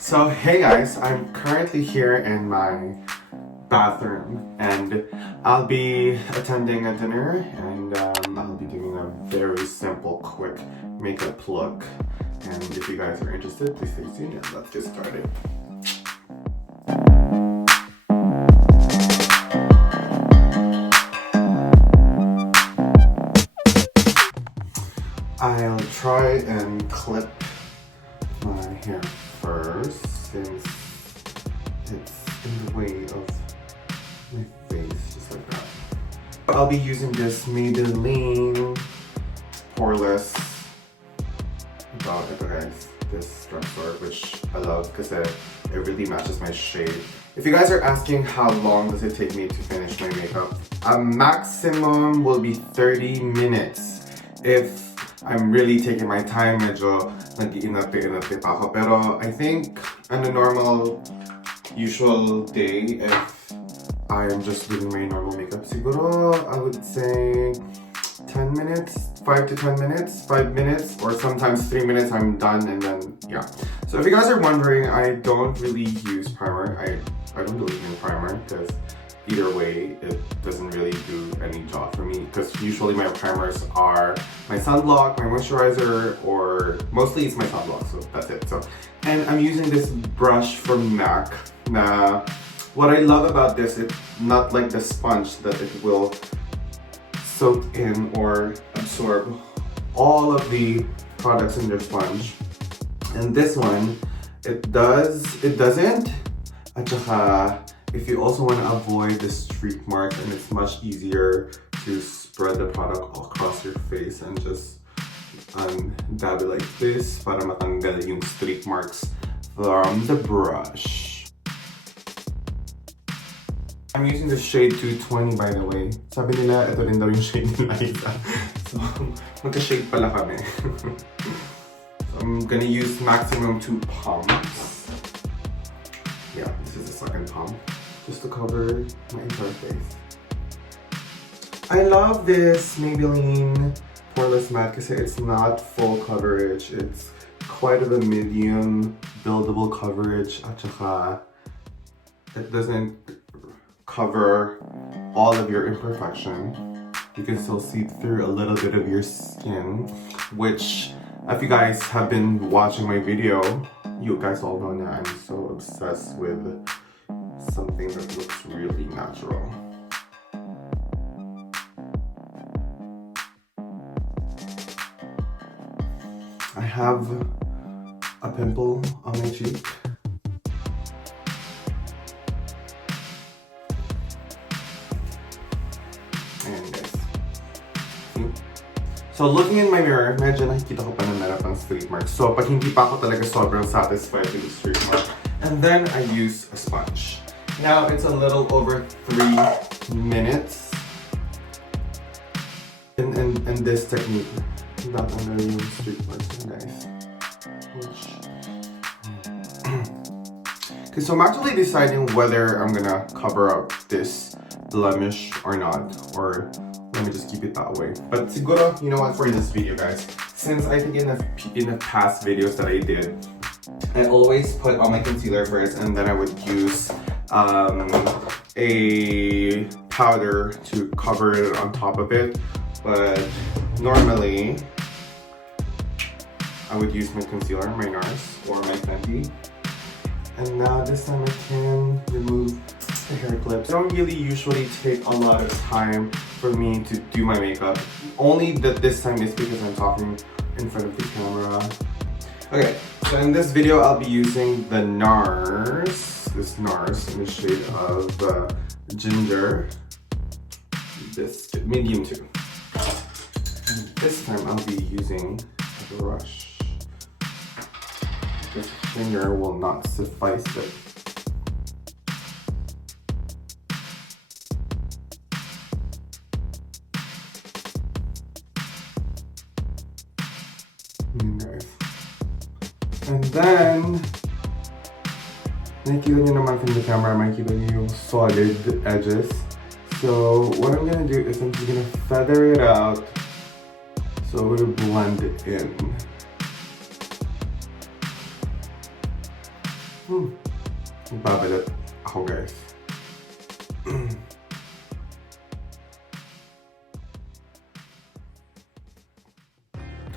So hey guys, I'm currently here in my bathroom and I'll be attending a dinner and I'll be doing a very simple, quick makeup look. And if you guys are interested, please stay tuned and let's get started. I'll try and clip my hair first since it's in the way of my face, just like that. I'll be using this Maybelline poreless guys, this drugstore, which I love because it really matches my shade. If you guys are asking how long does it take me to finish my makeup, a maximum will be 30 minutes. If I'm really taking my time, medyo nag-iinarte pa ako. Pero I think on a normal, usual day, if I'm just doing my normal makeup, siguro I would say 10 minutes, 5 to 10 minutes, 5 minutes, or sometimes 3 minutes, I'm done, and then yeah. So if you guys are wondering, I don't really use primer. I don't believe in primer because either way, it doesn't really do any job for me because usually my primers are my sunblock, my moisturizer, or mostly it's my sunblock, so that's it. So, and I'm using this brush from MAC. Now, what I love about this, it's not like the sponge that it will soak in or absorb all of the products in their sponge. And this one, it doesn't. At saka, if you also want to avoid the streak marks, and it's much easier to spread the product across your face and just dab it like this para matanggal yung streak marks from the brush. I'm using the shade 220, by the way. Sabi nila, ito rin daw yung shade nila isa. So, magka-shade pala kami. So, I'm gonna use maximum 2 pumps. Yeah, this is the second pump, just to cover my entire face. I love this Maybelline poreless matte because it's not full coverage. It's quite of a medium buildable coverage. At saka, it doesn't cover all of your imperfection. You can still see through a little bit of your skin, which if you guys have been watching my video, you guys all know that I'm so obsessed with something that looks really natural. I have a pimple on my cheek. Ayan guys. See? So looking in my mirror, medyo nakikita ko pa na meron pang streak marks. So pag hindi pa ako talaga sobrang satisfied with the streak mark, and then I use a sponge. Now it's a little over 3 minutes. And this technique, not under yung streak marks, guys. Okay, so I'm actually deciding whether I'm gonna cover up this blemish or not, or let me just keep it that way. But siguro, you know what, for this video guys, since I think in the past videos that I did, I always put on my concealer first and then I would use a powder to cover it on top of it. But normally, I would use my concealer, my NARS, or my Fenty. And now this time I can remove the hair clips. I don't really usually take a lot of time for me to do my makeup. Only that this time is because I'm talking in front of the camera. Okay, so in this video I'll be using the NARS, this NARS in the shade of Ginger, this medium 2. And this time I'll be using a brush. This finger will not suffice it. Guys. And then, nakikita nyo naman from the camera, makikita nyo yung solid edges. So what I'm gonna do is I'm just gonna feather it out so it will blend in. Babalat ako guys.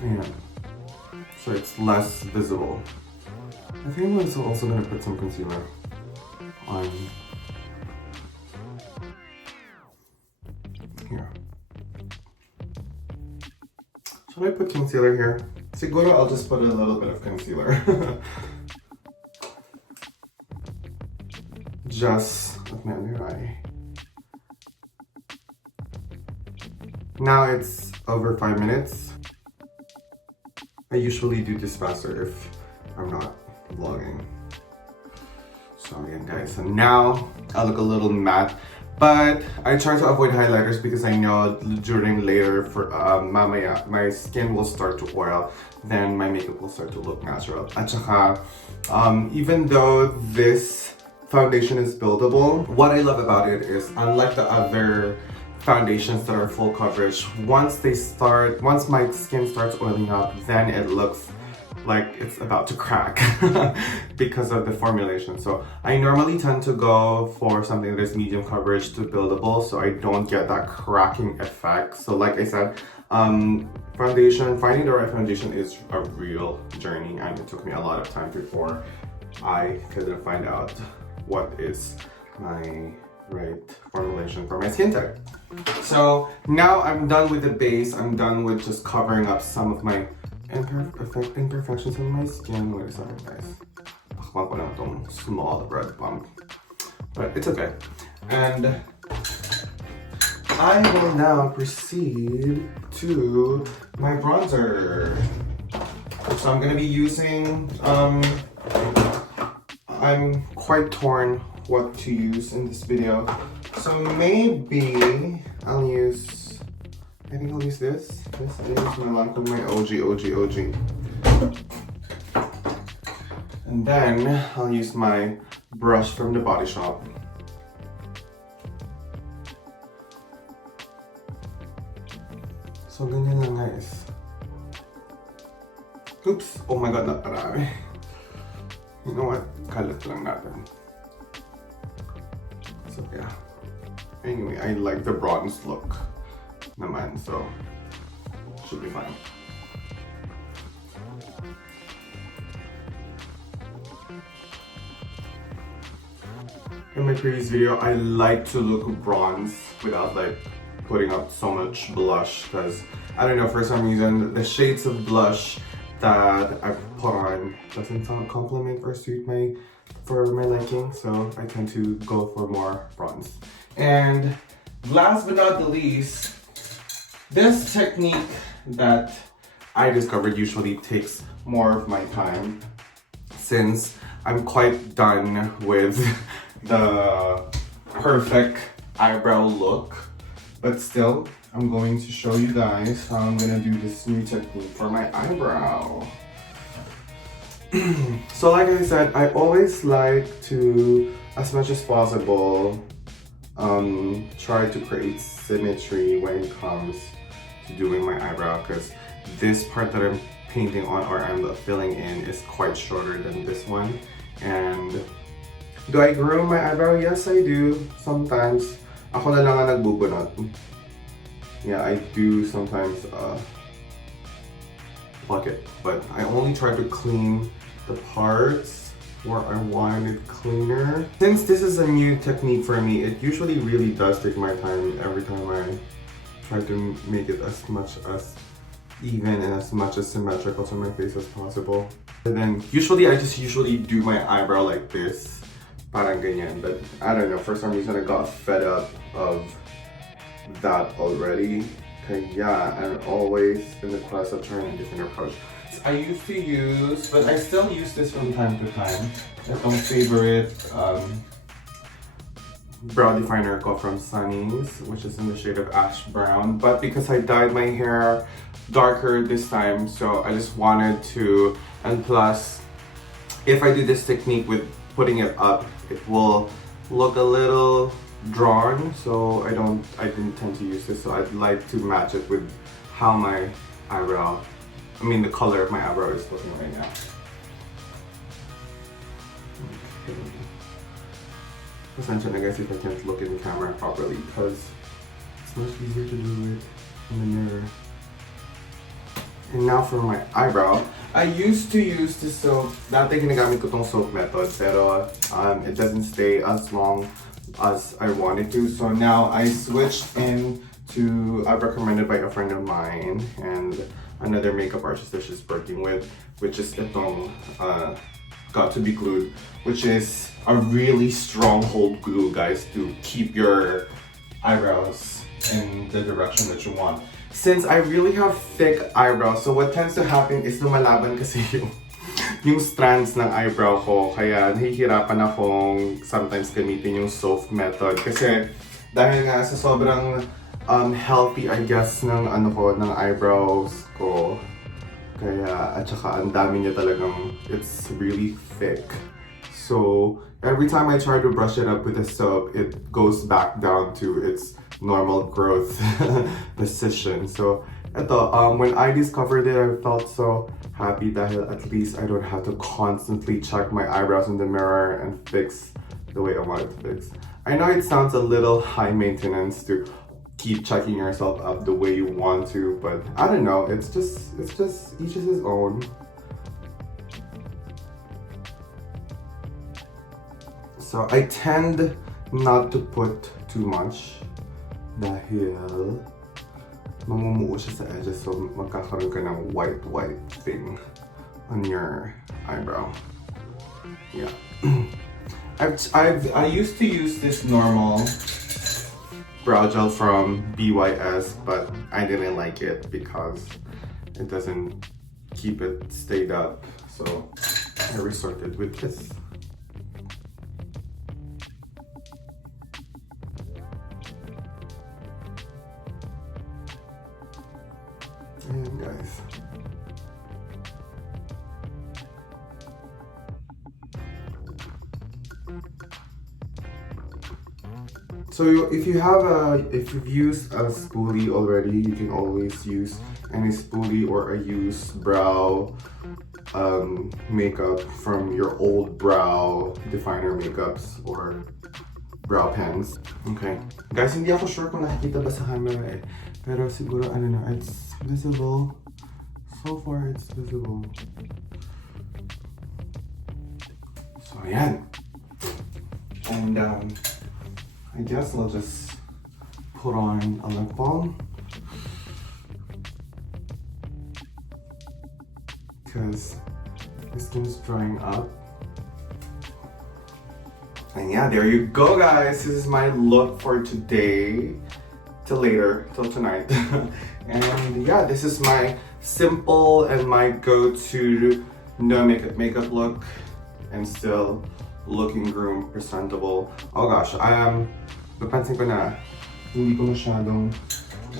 Ayan. So it's less visible. I think I'm also gonna put some concealer on here. Should I put concealer here? Siguro I'll just put a little bit of concealer. Just with my under eye. Now it's over 5 minutes. I usually do this faster if I'm not vlogging. So again guys, so now I look a little matte, but I try to avoid highlighters because I know during later for mamaya, my skin will start to oil, then my makeup will start to look natural. At saka, even though this foundation is buildable, what I love about it is, unlike the other foundations that are full coverage, once my skin starts oiling up, then it looks like it's about to crack because of the formulation. So I normally tend to go for something that is medium coverage to buildable, so I don't get that cracking effect. So like I said, foundation, finding the right foundation is a real journey, and it took me a lot of time before I could find out what is my right formulation for my skin type. So now I'm done with the base. I'm done with just covering up some of my imperfections in my skin. Wait a second guys. Takpan ko lang itong small red bump. But it's okay. And I will now proceed to my bronzer. So I'm gonna be using, I'm quite torn what to use in this video. So maybe I'll use, I think I'll use this. This is my Lancome, my OG. And then I'll use my brush from the Body Shop. So ganyan lang guys. Oops! Oh my god, naparami. You know what? Kalat lang natin. So yeah. Anyway, I like the bronze look naman, so should be fine. In my previous video, I like to look bronze without like putting out so much blush, because I don't know, for some reason the shades of blush that I put on doesn't complement or suit my liking, so I tend to go for more bronze. And last but not the least, this technique that I discovered usually takes more of my time, since I'm quite done with the perfect eyebrow look. But still, I'm going to show you guys how I'm gonna do this new technique for my eyebrow. So like I said, I always like to, as much as possible, try to create symmetry when it comes to doing my eyebrow, because this part that I'm painting on or I'm filling in is quite shorter than this one. And do I groom my eyebrow? Yes, I do. Sometimes. Ako na lang ang nagbubunot. Yeah, I do sometimes pluck it, but I only try to clean the parts where I want it cleaner. Since this is a new technique for me, it usually really does take my time every time I try to make it as much as even and as much as symmetrical to my face as possible. And then I just usually do my eyebrow like this, parang ganyan. But I don't know, for some reason I got fed up of that already. Kaya I'm always in the class of trying a different approach. I used to use, but I still use this from time to time. Itong favorite brow definer ko from Sunny's, which is in the shade of ash brown. But because I dyed my hair darker this time, so I just wanted to, and plus, if I do this technique with putting it up, it will look a little drawn, so I didn't tend to use this, so I'd like to match it with how my eyebrow, the color of my eyebrow is looking right now. Pasensya na guys if I can't look in the camera properly because it's much easier to do it in the mirror. And now for my eyebrow. I used to use this soap. Dati ginagamit ko tong soap method pero it doesn't stay as long as I wanted to. So now I switched in to recommended by a friend of mine and another makeup artist that she's working with, which is itong Got to Be Glued, which is a really stronghold glue, guys, to keep your eyebrows in the direction that you want. Since I really have thick eyebrows, so what tends to happen is lumalaban kasi yung strands ng eyebrow ko. Kaya nahihirapan akong sometimes gamitin yung soap method. Kasi dahil nga sa sobrang healthy, I guess, ng ng eyebrows ko. Kaya, at saka ang dami niya talagang, it's really thick. So, every time I try to brush it up with a soap, it goes back down to its normal growth position. So, when I discovered it, I felt so happy dahil at least I don't have to constantly check my eyebrows in the mirror and fix the way I want it to fix. I know it sounds a little high maintenance to keep checking yourself up the way you want to, but I don't know, it's just each is his own. So I tend not to put too much dahil mamumuo siya sa edges, so magkakaroon ka ng white thing on your eyebrow. Yeah. I used to use this normal brow gel from BYS, but I didn't like it because it doesn't keep it stayed up, so I resorted with this. And guys, so if you've used a spoolie already, you can always use any spoolie or a used brow makeup from your old brow definer makeups or brow pens. Okay. Guys, hindi ako sure kung nakikita ba sa camera eh. Pero siguro it's visible. So far, it's visible. So ayan. And I guess I'll just put on a lip balm because my skin's drying up. And yeah, there you go, guys. This is my look for today. Till later, till tonight. And yeah, this is my simple and my go-to no makeup look and still looking groomed, presentable. Oh gosh, napansin ko na hindi ko masyadong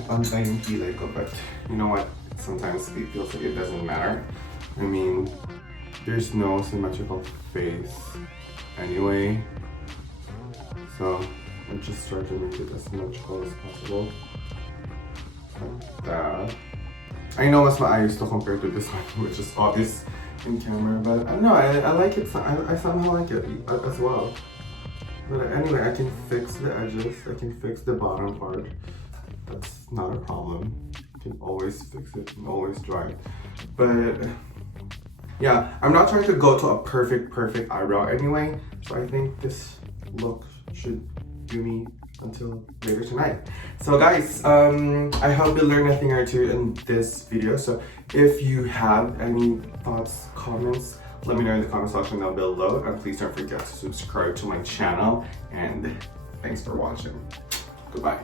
pantay yung kilay ko, but you know what? Sometimes it feels like it doesn't matter. I mean, there's no symmetrical face anyway. So I just try to make it as symmetrical as possible. Like that. I know mas maayos to compared to this one, which is obvious in camera, but I don't know, I like it. I somehow like it as well. But anyway, I can fix the edges, I can fix the bottom part. That's not a problem. I can always fix it and always dry it. But yeah, I'm not trying to go to a perfect eyebrow anyway, so I think this look should do me until later tonight. So guys, I hope you learned a thing or two in this video. So if you have any thoughts, comments, let me know in the comment section down below, and please don't forget to subscribe to my channel, and thanks for watching. Goodbye.